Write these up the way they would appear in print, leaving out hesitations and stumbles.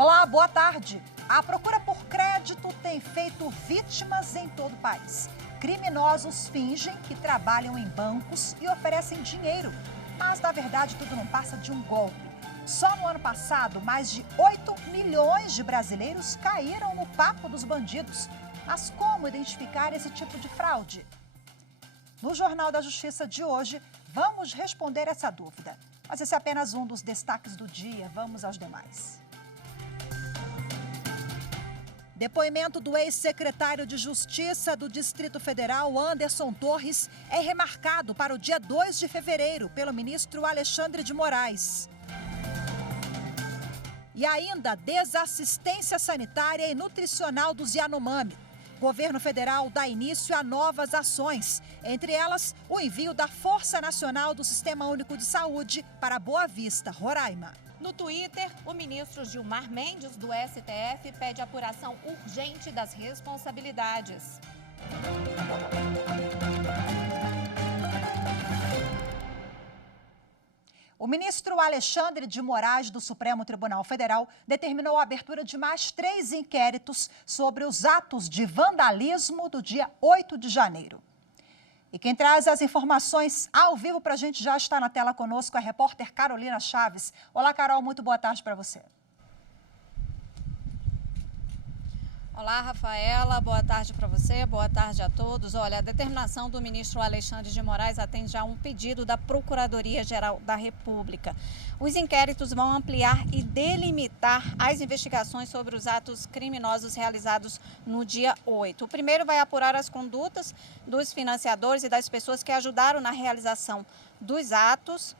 Olá, boa tarde. A procura por crédito tem feito vítimas em todo o país. Criminosos fingem que trabalham em bancos e oferecem dinheiro, mas na verdade tudo não passa de um golpe. Só no ano passado, mais de 8 milhões de brasileiros caíram no papo dos bandidos. Mas como identificar esse tipo de fraude? No Jornal da Justiça de hoje, vamos responder essa dúvida. Mas esse é apenas um dos destaques do dia. Vamos aos demais. Depoimento do ex-secretário de Justiça do Distrito Federal, Anderson Torres, é remarcado para o dia 2 de fevereiro pelo ministro Alexandre de Moraes. E ainda, desassistência sanitária e nutricional dos Yanomami. Governo federal dá início a novas ações, entre elas o envio da Força Nacional do Sistema Único de Saúde para Boa Vista, Roraima. No Twitter, o ministro Gilmar Mendes, do STF, pede apuração urgente das responsabilidades. O ministro Alexandre de Moraes, do Supremo Tribunal Federal, determinou a abertura de mais 3 inquéritos sobre os atos de vandalismo do dia 8 de janeiro. E quem traz as informações ao vivo para a gente já está na tela conosco, a repórter Carolina Chaves. Olá, Carol, muito boa tarde para você. Olá, Rafaela, boa tarde para você, boa tarde a todos. Olha, a determinação do ministro Alexandre de Moraes atende a um pedido da Procuradoria-Geral da República. Os inquéritos vão ampliar e delimitar as investigações sobre os atos criminosos realizados no dia 8. O primeiro vai apurar as condutas dos financiadores e das pessoas que ajudaram na realização dos atos,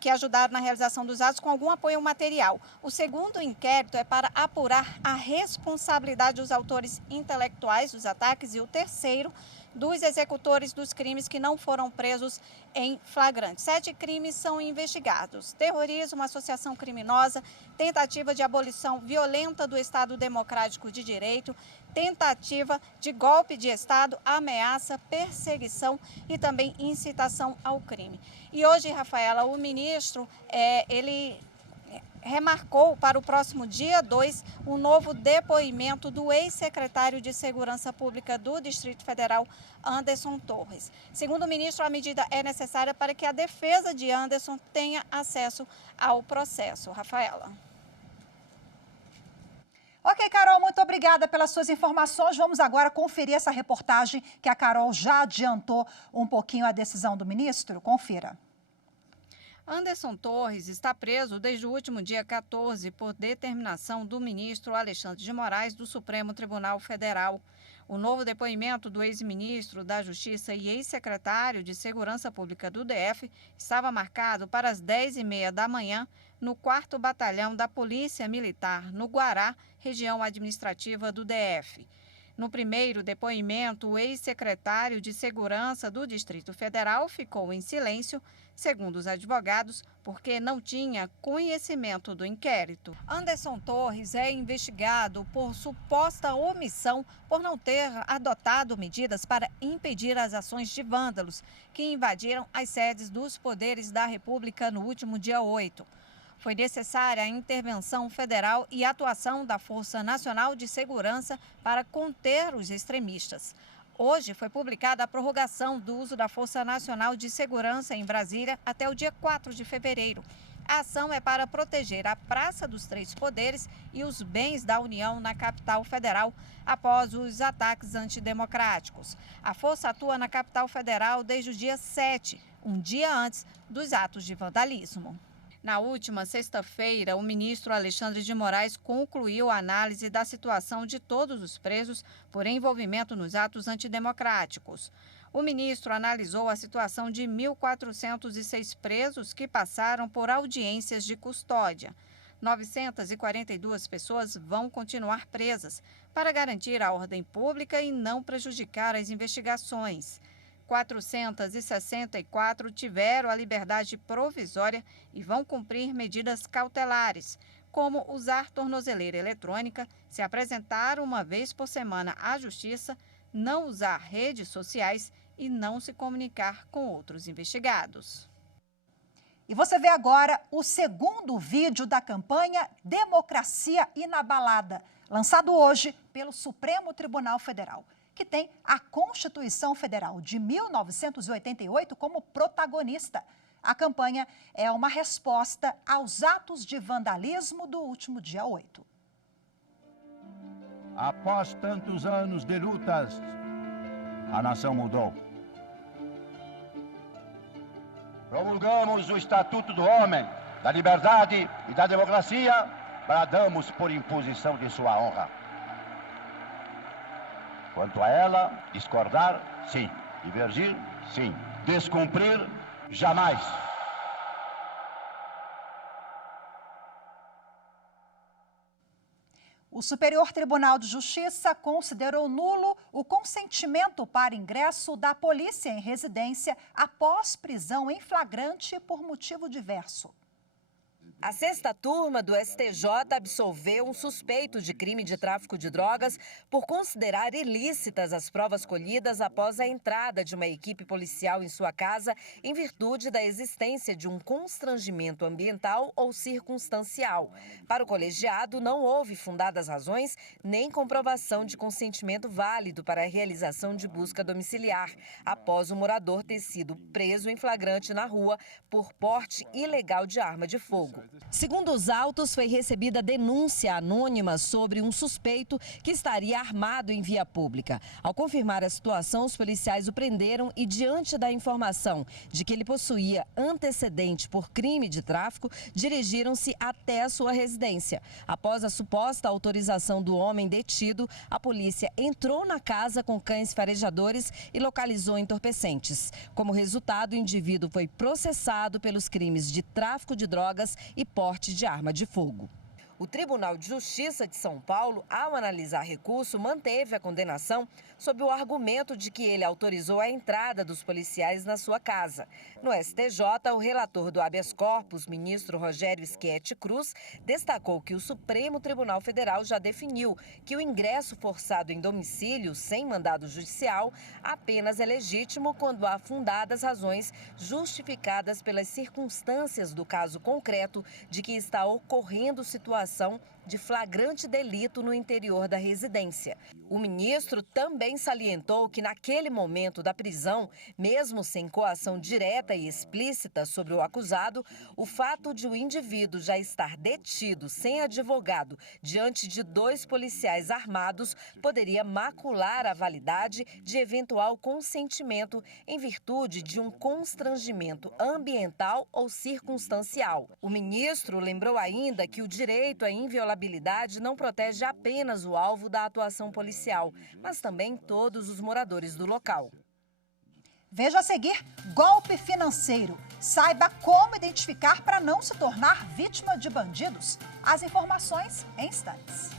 que ajudaram na realização dos atos com algum apoio material. O segundo inquérito é para apurar a responsabilidade dos autores intelectuais dos ataques e o terceiro dos executores dos crimes que não foram presos em flagrante. 7 crimes são investigados: terrorismo, associação criminosa, tentativa de abolição violenta do Estado Democrático de Direito, tentativa de golpe de Estado, ameaça, perseguição e também incitação ao crime. E hoje, Rafaela, o ministro, ele remarcou para o próximo dia 2 um novo depoimento do ex-secretário de Segurança Pública do Distrito Federal, Anderson Torres. Segundo o ministro, a medida é necessária para que a defesa de Anderson tenha acesso ao processo. Rafaela. Ok, Carol, muito obrigada pelas suas informações. Vamos agora conferir essa reportagem que a Carol já adiantou um pouquinho a decisão do ministro. Confira. Anderson Torres está preso desde o último dia 14 por determinação do ministro Alexandre de Moraes do Supremo Tribunal Federal. O novo depoimento do ex-ministro da Justiça e ex-secretário de Segurança Pública do DF estava marcado para as 10h30 da manhã no 4º Batalhão da Polícia Militar, no Guará, região administrativa do DF. No primeiro depoimento, o ex-secretário de Segurança do Distrito Federal ficou em silêncio, segundo os advogados, porque não tinha conhecimento do inquérito. Anderson Torres é investigado por suposta omissão por não ter adotado medidas para impedir as ações de vândalos que invadiram as sedes dos poderes da República no último dia 8. Foi necessária a intervenção federal e a atuação da Força Nacional de Segurança para conter os extremistas. Hoje foi publicada a prorrogação do uso da Força Nacional de Segurança em Brasília até o dia 4 de fevereiro. A ação é para proteger a Praça dos Três Poderes e os bens da União na capital federal após os ataques antidemocráticos. A força atua na capital federal desde o dia 7, um dia antes dos atos de vandalismo. Na última sexta-feira, o ministro Alexandre de Moraes concluiu a análise da situação de todos os presos por envolvimento nos atos antidemocráticos. O ministro analisou a situação de 1.406 presos que passaram por audiências de custódia. 942 pessoas vão continuar presas para garantir a ordem pública e não prejudicar as investigações. 464 tiveram a liberdade provisória e vão cumprir medidas cautelares, como usar tornozeleira eletrônica, se apresentar uma vez por semana à Justiça, não usar redes sociais e não se comunicar com outros investigados. E você vê agora o segundo vídeo da campanha Democracia Inabalada, lançado hoje pelo Supremo Tribunal Federal, que tem a Constituição Federal de 1988 como protagonista. A campanha é uma resposta aos atos de vandalismo do último dia 8. Após tantos anos de lutas, a nação mudou. Promulgamos o Estatuto do Homem, da Liberdade e da Democracia, bradamos por imposição de sua honra. Quanto a ela, discordar, sim. Divergir, sim. Descumprir, jamais. O Superior Tribunal de Justiça considerou nulo o consentimento para ingresso da polícia em residência após prisão em flagrante por motivo diverso. A sexta turma do STJ absolveu um suspeito de crime de tráfico de drogas por considerar ilícitas as provas colhidas após a entrada de uma equipe policial em sua casa em virtude da existência de um constrangimento ambiental ou circunstancial. Para o colegiado, não houve fundadas razões nem comprovação de consentimento válido para a realização de busca domiciliar, após o morador ter sido preso em flagrante na rua por porte ilegal de arma de fogo. Segundo os autos, foi recebida denúncia anônima sobre um suspeito que estaria armado em via pública. Ao confirmar a situação, os policiais o prenderam e, diante da informação de que ele possuía antecedente por crime de tráfico, dirigiram-se até a sua residência. Após a suposta autorização do homem detido, a polícia entrou na casa com cães farejadores e localizou entorpecentes. Como resultado, o indivíduo foi processado pelos crimes de tráfico de drogas e porte de arma de fogo. O Tribunal de Justiça de São Paulo, ao analisar recurso, manteve a condenação sob o argumento de que ele autorizou a entrada dos policiais na sua casa. No STJ, o relator do habeas corpus, ministro Rogério Schietti Cruz, destacou que o Supremo Tribunal Federal já definiu que o ingresso forçado em domicílio sem mandado judicial apenas é legítimo quando há fundadas razões justificadas pelas circunstâncias do caso concreto de que está ocorrendo situação de flagrante delito no interior da residência. O ministro também salientou que naquele momento da prisão, mesmo sem coação direta e explícita sobre o acusado, o fato de o indivíduo já estar detido sem advogado diante de 2 policiais armados poderia macular a validade de eventual consentimento em virtude de um constrangimento ambiental ou circunstancial. O ministro lembrou ainda que o direito à inviolabilidade não protege apenas o alvo da atuação policial, mas também todos os moradores do local. Veja a seguir, golpe financeiro. Saiba como identificar para não se tornar vítima de bandidos. As informações em instantes.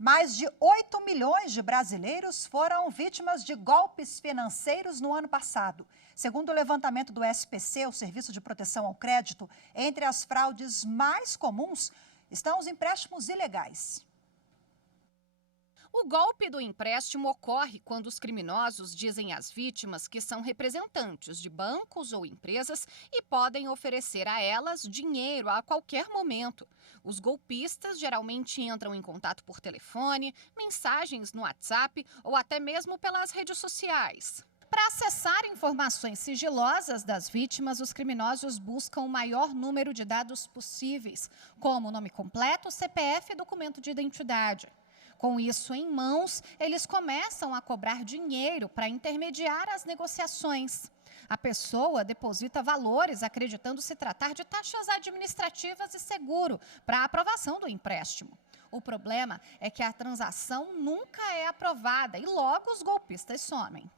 Mais de 8 milhões de brasileiros foram vítimas de golpes financeiros no ano passado. Segundo o levantamento do SPC, o Serviço de Proteção ao Crédito, entre as fraudes mais comuns estão os empréstimos ilegais. O golpe do empréstimo ocorre quando os criminosos dizem às vítimas que são representantes de bancos ou empresas e podem oferecer a elas dinheiro a qualquer momento. Os golpistas geralmente entram em contato por telefone, mensagens no WhatsApp ou até mesmo pelas redes sociais. Para acessar informações sigilosas das vítimas, os criminosos buscam o maior número de dados possíveis, como nome completo, CPF e documento de identidade. Com isso em mãos, eles começam a cobrar dinheiro para intermediar as negociações. A pessoa deposita valores acreditando se tratar de taxas administrativas e seguro para a aprovação do empréstimo. O problema é que a transação nunca é aprovada e logo os golpistas somem.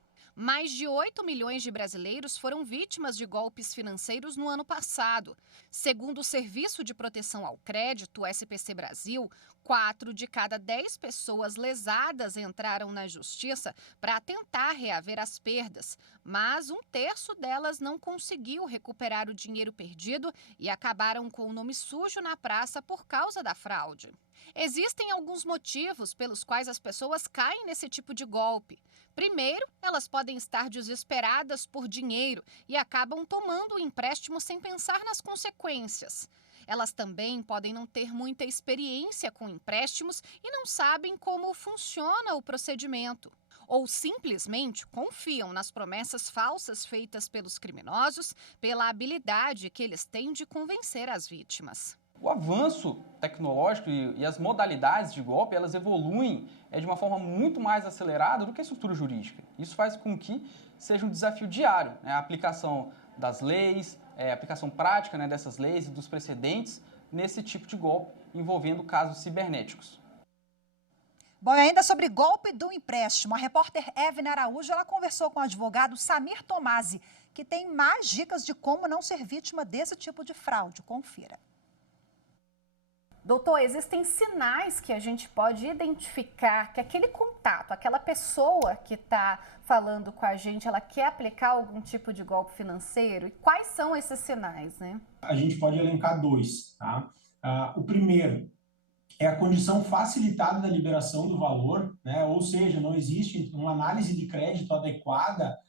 Mais de 8 milhões de brasileiros foram vítimas de golpes financeiros no ano passado. Segundo o Serviço de Proteção ao Crédito, SPC Brasil, 4 de cada 10 pessoas lesadas entraram na justiça para tentar reaver as perdas, mas 1/3 delas não conseguiu recuperar o dinheiro perdido e acabaram com o nome sujo na praça por causa da fraude. Existem alguns motivos pelos quais as pessoas caem nesse tipo de golpe. Primeiro, elas podem estar desesperadas por dinheiro e acabam tomando o empréstimo sem pensar nas consequências. Elas também podem não ter muita experiência com empréstimos e não sabem como funciona o procedimento. Ou simplesmente confiam nas promessas falsas feitas pelos criminosos, pela habilidade que eles têm de convencer as vítimas. O avanço tecnológico e as modalidades de golpe, elas evoluem de uma forma muito mais acelerada do que a estrutura jurídica. Isso faz com que seja um desafio diário, né? A aplicação das leis, a aplicação prática, né, dessas leis e dos precedentes nesse tipo de golpe envolvendo casos cibernéticos. Bom, e ainda sobre golpe do empréstimo, a repórter Evna Araújo ela conversou com o advogado Samir Tomasi, que tem mais dicas de como não ser vítima desse tipo de fraude. Confira. Doutor, existem sinais que a gente pode identificar que aquele contato, aquela pessoa que está falando com a gente, ela quer aplicar algum tipo de golpe financeiro? E quais são esses sinais, né? A gente pode elencar 2, tá? O primeiro é a condição facilitada da liberação do valor, né? Ou seja, não existe uma análise de crédito adequada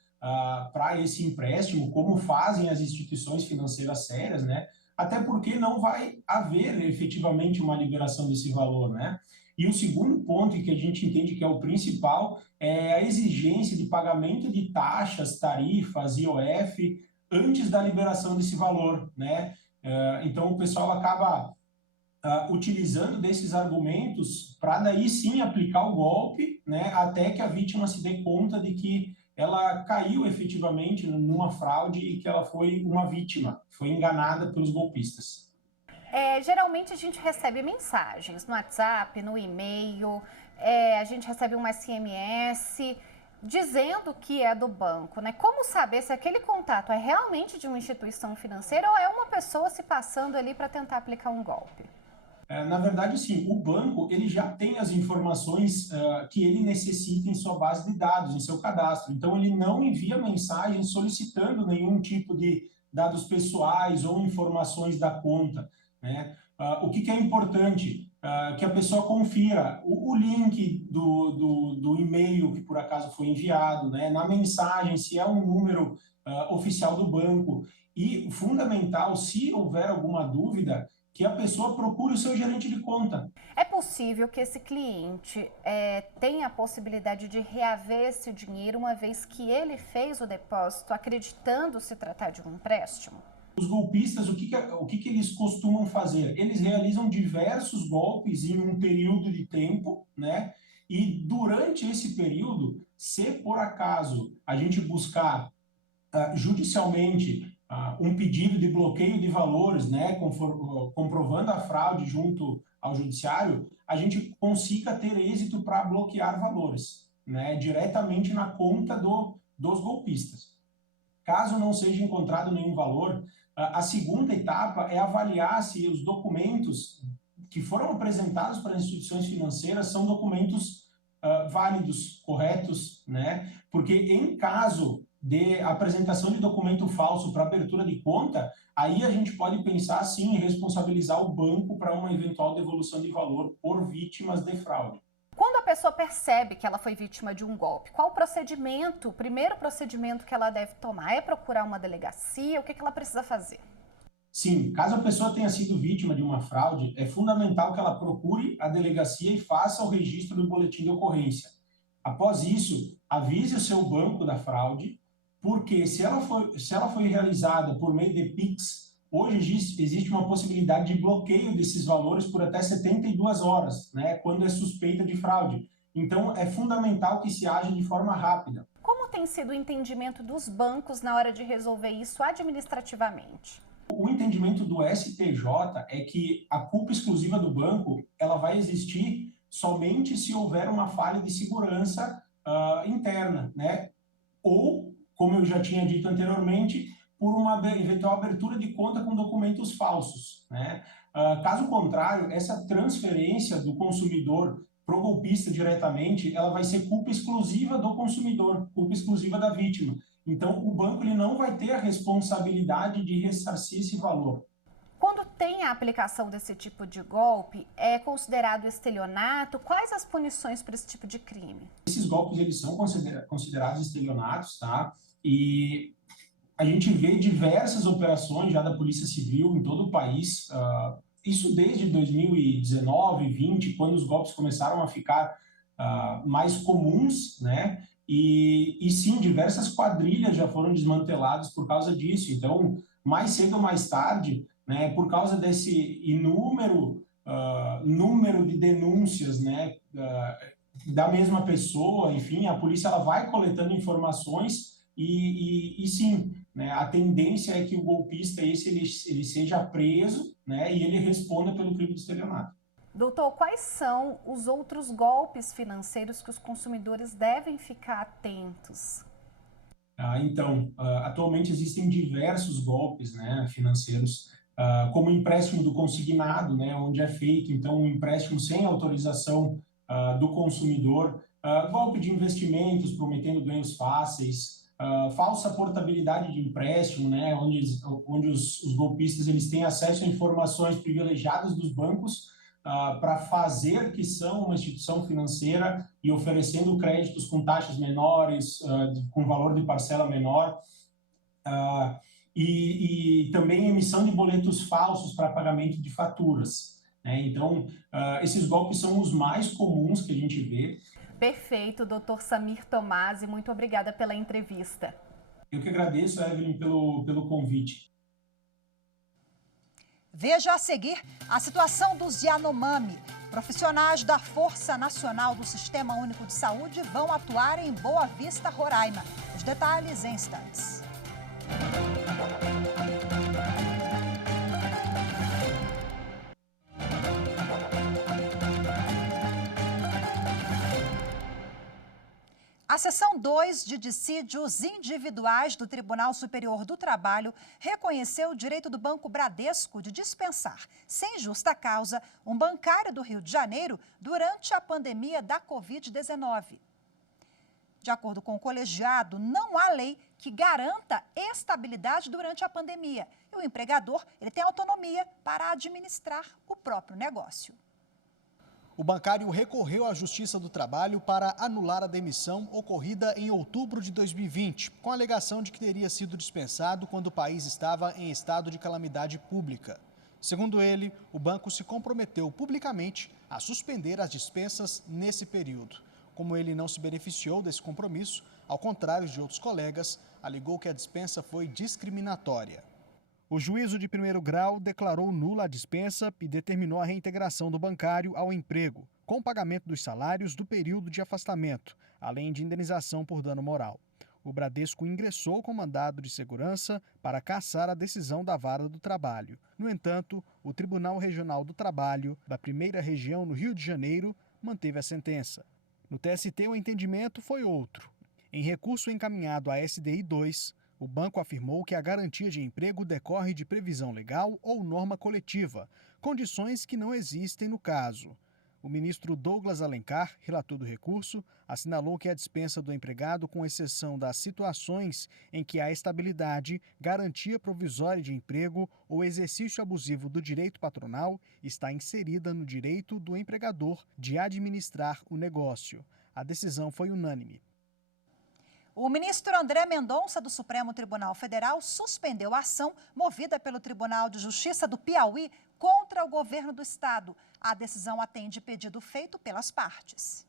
para esse empréstimo, como fazem as instituições financeiras sérias, né? Até porque não vai haver efetivamente uma liberação desse valor, né? E o segundo ponto, e que a gente entende que é o principal, é a exigência de pagamento de taxas, tarifas, IOF, antes da liberação desse valor, né? Então, o pessoal acaba utilizando desses argumentos para daí sim aplicar o golpe, né? Até que a vítima se dê conta de que ela caiu efetivamente numa fraude e que ela foi uma vítima, foi enganada pelos golpistas. Geralmente a gente recebe mensagens no WhatsApp, no e-mail, a gente recebe um SMS dizendo que é do banco, né? Como saber se aquele contato é realmente de uma instituição financeira ou é uma pessoa se passando ali para tentar aplicar um golpe? Na verdade, sim, o banco ele já tem as informações que ele necessita em sua base de dados, em seu cadastro. Então, ele não envia mensagem solicitando nenhum tipo de dados pessoais ou informações da conta, né? O que é importante? Que a pessoa confira o link do e-mail que por acaso foi enviado, né? Na mensagem, se é um número oficial do banco. E, fundamental, se houver alguma dúvida, que a pessoa procure o seu gerente de conta. É possível que esse cliente tenha a possibilidade de reaver esse dinheiro uma vez que ele fez o depósito acreditando se tratar de um empréstimo? Os golpistas, o que eles costumam fazer? Eles realizam diversos golpes em um período de tempo, né? E durante esse período, se por acaso a gente buscar judicialmente um pedido de bloqueio de valores, né, comprovando a fraude junto ao judiciário, a gente consiga ter êxito para bloquear valores, né, diretamente na conta dos golpistas. Caso não seja encontrado nenhum valor, a segunda etapa é avaliar se os documentos que foram apresentados para as instituições financeiras são documentos válidos, corretos, né, porque em caso de apresentação de documento falso para abertura de conta, aí a gente pode pensar, sim, em responsabilizar o banco para uma eventual devolução de valor por vítimas de fraude. Quando a pessoa percebe que ela foi vítima de um golpe, qual o primeiro procedimento que ela deve tomar? É procurar uma delegacia? O que ela precisa fazer? Sim, caso a pessoa tenha sido vítima de uma fraude, é fundamental que ela procure a delegacia e faça o registro do boletim de ocorrência. Após isso, avise o seu banco da fraude, porque se ela foi realizada por meio de Pix, hoje existe uma possibilidade de bloqueio desses valores por até 72 horas, né, quando é suspeita de fraude. Então, é fundamental que se age de forma rápida. Como tem sido o entendimento dos bancos na hora de resolver isso administrativamente? O entendimento do STJ é que a culpa exclusiva do banco ela vai existir somente se houver uma falha de segurança interna, né? ou, como eu já tinha dito anteriormente, por uma eventual abertura de conta com documentos falsos, né? Caso contrário, essa transferência do consumidor para o golpista diretamente, ela vai ser culpa exclusiva do consumidor, culpa exclusiva da vítima. Então, o banco ele não vai ter a responsabilidade de ressarcir esse valor. Quando tem a aplicação desse tipo de golpe, é considerado estelionato? Quais as punições para esse tipo de crime? Esses golpes eles são considerados estelionatos, tá? E a gente vê diversas operações já da Polícia Civil em todo o país, isso desde 2019, 20, quando os golpes começaram a ficar mais comuns, né? E sim, diversas quadrilhas já foram desmanteladas por causa disso. Então, mais cedo ou mais tarde, né, por causa desse número de denúncias, né, da mesma pessoa, enfim, a polícia ela vai coletando informações e sim, né, a tendência é que o golpista ele seja preso, né, e ele responda pelo crime de estelionato. Doutor, quais são os outros golpes financeiros que os consumidores devem ficar atentos? Então, atualmente existem diversos golpes, né, financeiros, como o empréstimo do consignado, né, onde é feito então um empréstimo sem autorização do consumidor, golpe de investimentos prometendo ganhos fáceis, falsa portabilidade de empréstimo, né, onde os golpistas eles têm acesso a informações privilegiadas dos bancos para fazer que são uma instituição financeira e oferecendo créditos com taxas menores, com valor de parcela menor, e também emissão de boletos falsos para pagamento de faturas, né? Então, esses golpes são os mais comuns que a gente vê. Perfeito, doutor Samir Tomasi, muito obrigada pela entrevista. Eu que agradeço, Evelyn, pelo convite. Veja a seguir a situação dos Yanomami. Profissionais da Força Nacional do Sistema Único de Saúde vão atuar em Boa Vista, Roraima. Os detalhes em instantes. A seção 2 de dissídios individuais do Tribunal Superior do Trabalho reconheceu o direito do Banco Bradesco de dispensar, sem justa causa, um bancário do Rio de Janeiro durante a pandemia da Covid-19. De acordo com o colegiado, não há lei que garanta estabilidade durante a pandemia e o empregador ele tem autonomia para administrar o próprio negócio. O bancário recorreu à Justiça do Trabalho para anular a demissão ocorrida em outubro de 2020, com a alegação de que teria sido dispensado quando o país estava em estado de calamidade pública. Segundo ele, o banco se comprometeu publicamente a suspender as dispensas nesse período. Como ele não se beneficiou desse compromisso, ao contrário de outros colegas, alegou que a dispensa foi discriminatória. O juízo de primeiro grau declarou nula a dispensa e determinou a reintegração do bancário ao emprego, com o pagamento dos salários do período de afastamento, além de indenização por dano moral. O Bradesco ingressou com mandado de segurança para cassar a decisão da Vara do Trabalho. No entanto, o Tribunal Regional do Trabalho, da Primeira Região no Rio de Janeiro, manteve a sentença. No TST, o entendimento foi outro. Em recurso encaminhado à SDI 2, o banco afirmou que a garantia de emprego decorre de previsão legal ou norma coletiva, condições que não existem no caso. O ministro Douglas Alencar, relator do recurso, assinalou que a dispensa do empregado, com exceção das situações em que há estabilidade, garantia provisória de emprego ou exercício abusivo do direito patronal, está inserida no direito do empregador de administrar o negócio. A decisão foi unânime. O ministro André Mendonça, do Supremo Tribunal Federal, suspendeu a ação movida pelo Tribunal de Justiça do Piauí contra o governo do estado. A decisão atende pedido feito pelas partes.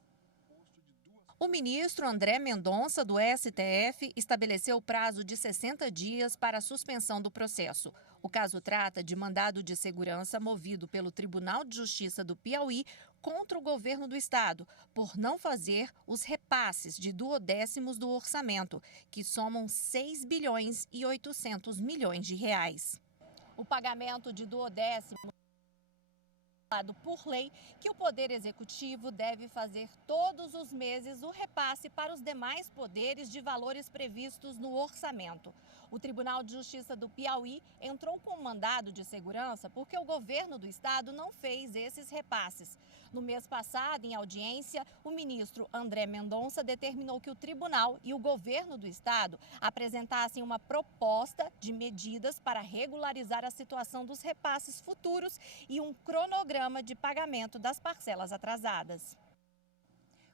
O ministro André Mendonça, do STF, estabeleceu o prazo de 60 dias para a suspensão do processo. O caso trata de mandado de segurança movido pelo Tribunal de Justiça do Piauí contra o governo do estado, por não fazer os repasses de duodécimos do orçamento, que somam 6 bilhões e 800 milhões de reais. O pagamento de duodécimo Por lei, que o Poder Executivo deve fazer todos os meses o repasse para os demais poderes de valores previstos no orçamento. O Tribunal de Justiça do Piauí entrou com um mandado de segurança porque o governo do estado não fez esses repasses. No mês passado, em audiência, o ministro André Mendonça determinou que o tribunal e o governo do estado apresentassem uma proposta de medidas para regularizar a situação dos repasses futuros e um cronograma de pagamento das parcelas atrasadas.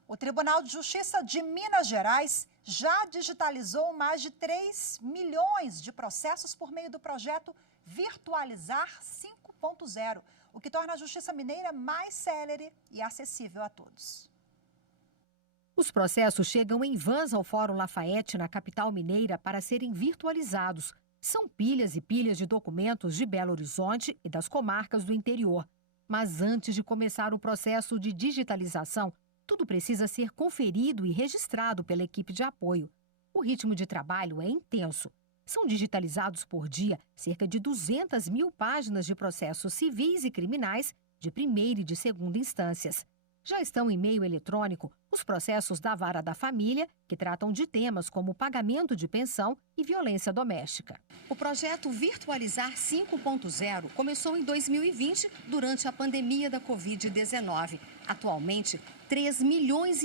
O Tribunal de Justiça de Minas Gerais já digitalizou mais de 3 milhões de processos por meio do projeto Virtualizar 5.0, o que torna a Justiça Mineira mais célere e acessível a todos. Os processos chegam em vans ao Fórum Lafayette, na capital mineira, para serem virtualizados. São pilhas e pilhas de documentos de Belo Horizonte e das comarcas do interior. Mas antes de começar o processo de digitalização, tudo precisa ser conferido e registrado pela equipe de apoio. O ritmo de trabalho é intenso. São digitalizados por dia cerca de 200 mil páginas de processos civis e criminais de primeira e de segunda instâncias. Já estão em meio eletrônico os processos da Vara da Família, que tratam de temas como pagamento de pensão e violência doméstica. O projeto Virtualizar 5.0 começou em 2020, durante a pandemia da Covid-19. Atualmente, 3,5 milhões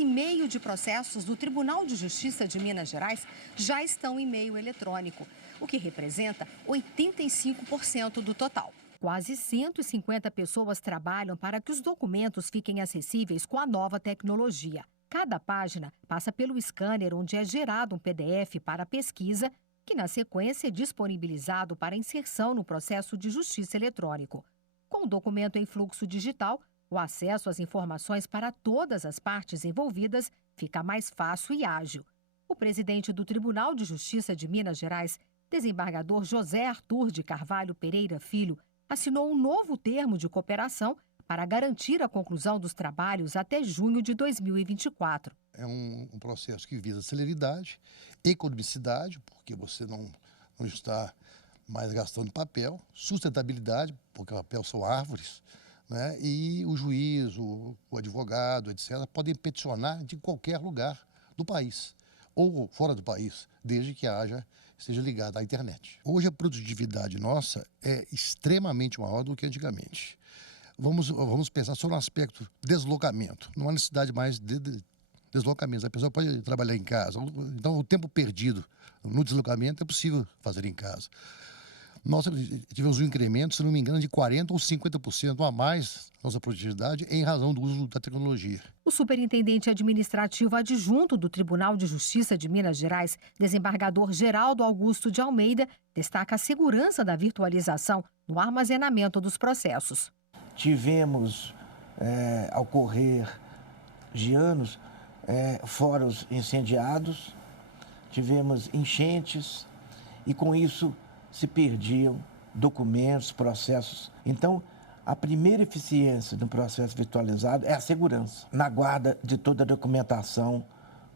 de processos do Tribunal de Justiça de Minas Gerais já estão em meio eletrônico, o que representa 85% do total. Quase 150 pessoas trabalham para que os documentos fiquem acessíveis com a nova tecnologia. Cada página passa pelo scanner, onde é gerado um PDF para pesquisa, que na sequência é disponibilizado para inserção no processo de justiça eletrônico. Com o documento em fluxo digital, o acesso às informações para todas as partes envolvidas fica mais fácil e ágil. O presidente do Tribunal de Justiça de Minas Gerais, desembargador José Arthur de Carvalho Pereira Filho, assinou um novo termo de cooperação para garantir a conclusão dos trabalhos até junho de 2024. É um processo que visa celeridade, economicidade, porque você não está mais gastando papel, sustentabilidade, porque papel são árvores, né? E o juiz, o advogado, etc., podem peticionar de qualquer lugar do país ou fora do país, desde que esteja ligado à internet. Hoje a produtividade nossa é extremamente maior do que antigamente. Vamos pensar só no aspecto deslocamento. Não há necessidade mais de deslocamento. A pessoa pode trabalhar em casa. Então, o tempo perdido no deslocamento é possível fazer em casa. Nós tivemos um incremento, se não me engano, de 40% ou 50% a mais nossa produtividade em razão do uso da tecnologia. O superintendente administrativo adjunto do Tribunal de Justiça de Minas Gerais, desembargador Geraldo Augusto de Almeida, destaca a segurança da virtualização no armazenamento dos processos. Tivemos, ao correr de anos, fóruns incendiados, tivemos enchentes e, com isso, se perdiam documentos, processos. Então, a primeira eficiência do processo virtualizado é a segurança, na guarda de toda a documentação,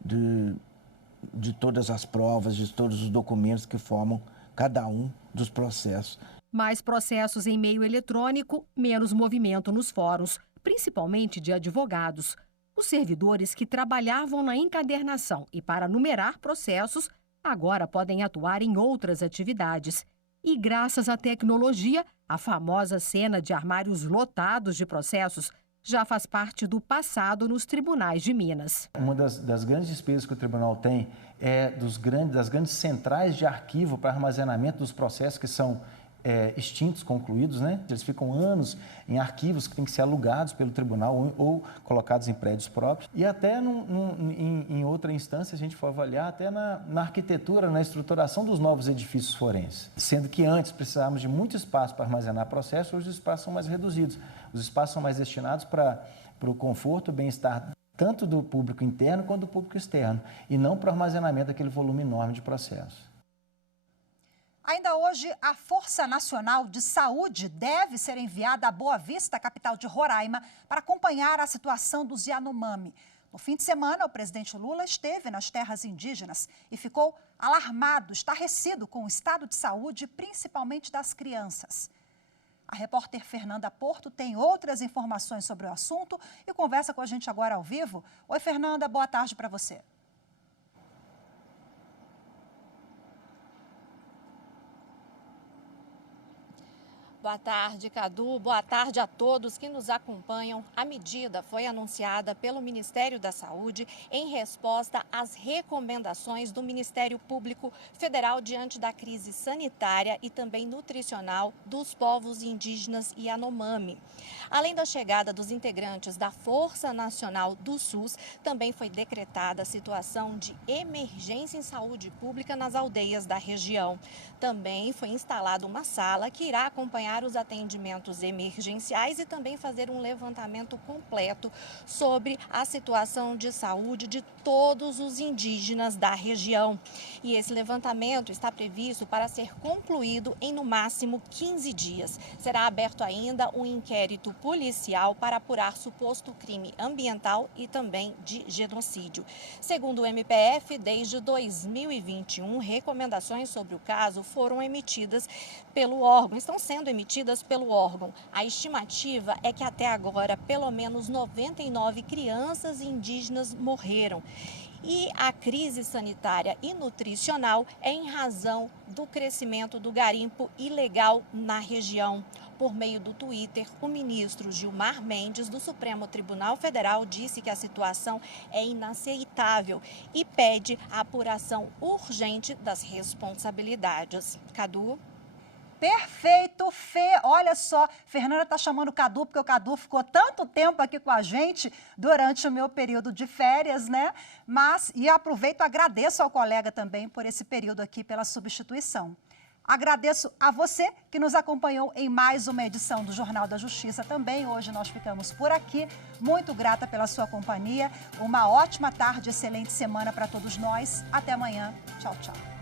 de todas as provas, de todos os documentos que formam cada um dos processos. Mais processos em meio eletrônico, menos movimento nos fóruns, principalmente de advogados. Os servidores que trabalhavam na encadernação e para numerar processos agora podem atuar em outras atividades. E graças à tecnologia, a famosa cena de armários lotados de processos já faz parte do passado nos tribunais de Minas. Uma das grandes despesas que o tribunal tem é das grandes centrais de arquivo para armazenamento dos processos que são extintos, concluídos, né? Eles ficam anos em arquivos que têm que ser alugados pelo tribunal ou colocados em prédios próprios. E até em outra instância, a gente for avaliar até na arquitetura, na estruturação dos novos edifícios forenses. Sendo que antes precisávamos de muito espaço para armazenar processos, hoje os espaços são mais reduzidos. Os espaços são mais destinados para o conforto, o bem-estar tanto do público interno quanto do público externo, e não para o armazenamento daquele volume enorme de processos. Ainda hoje, a Força Nacional de Saúde deve ser enviada a Boa Vista, capital de Roraima, para acompanhar a situação dos Yanomami. No fim de semana, o presidente Lula esteve nas terras indígenas e ficou alarmado, estarrecido com o estado de saúde, principalmente das crianças. A repórter Fernanda Porto tem outras informações sobre o assunto e conversa com a gente agora ao vivo. Oi, Fernanda, boa tarde para você. Boa tarde, Cadu. Boa tarde a todos que nos acompanham. A medida foi anunciada pelo Ministério da Saúde em resposta às recomendações do Ministério Público Federal diante da crise sanitária e também nutricional dos povos indígenas Yanomami. Além da chegada dos integrantes da Força Nacional do SUS, também foi decretada a situação de emergência em saúde pública nas aldeias da região. Também foi instalada uma sala que irá acompanhar os atendimentos emergenciais e também fazer um levantamento completo sobre a situação de saúde de todos os indígenas da região. E esse levantamento está previsto para ser concluído em no máximo 15 dias. Será aberto ainda um inquérito policial para apurar suposto crime ambiental e também de genocídio. Segundo o MPF, desde 2021, recomendações sobre o caso foram emitidas pelo órgão, estão sendo emitidas pelo órgão. A estimativa é que até agora, pelo menos 99 crianças indígenas morreram. E a crise sanitária e nutricional é em razão do crescimento do garimpo ilegal na região. Por meio do Twitter, o ministro Gilmar Mendes, do Supremo Tribunal Federal, disse que a situação é inaceitável e pede a apuração urgente das responsabilidades. Cadu? Perfeito, Fê. Olha só, Fernanda está chamando o Cadu, porque o Cadu ficou tanto tempo aqui com a gente durante o meu período de férias, né? E aproveito e agradeço ao colega também por esse período aqui, pela substituição. Agradeço a você que nos acompanhou em mais uma edição do Jornal da Justiça também. Hoje nós ficamos por aqui. Muito grata pela sua companhia. Uma ótima tarde, excelente semana para todos nós. Até amanhã. Tchau, tchau.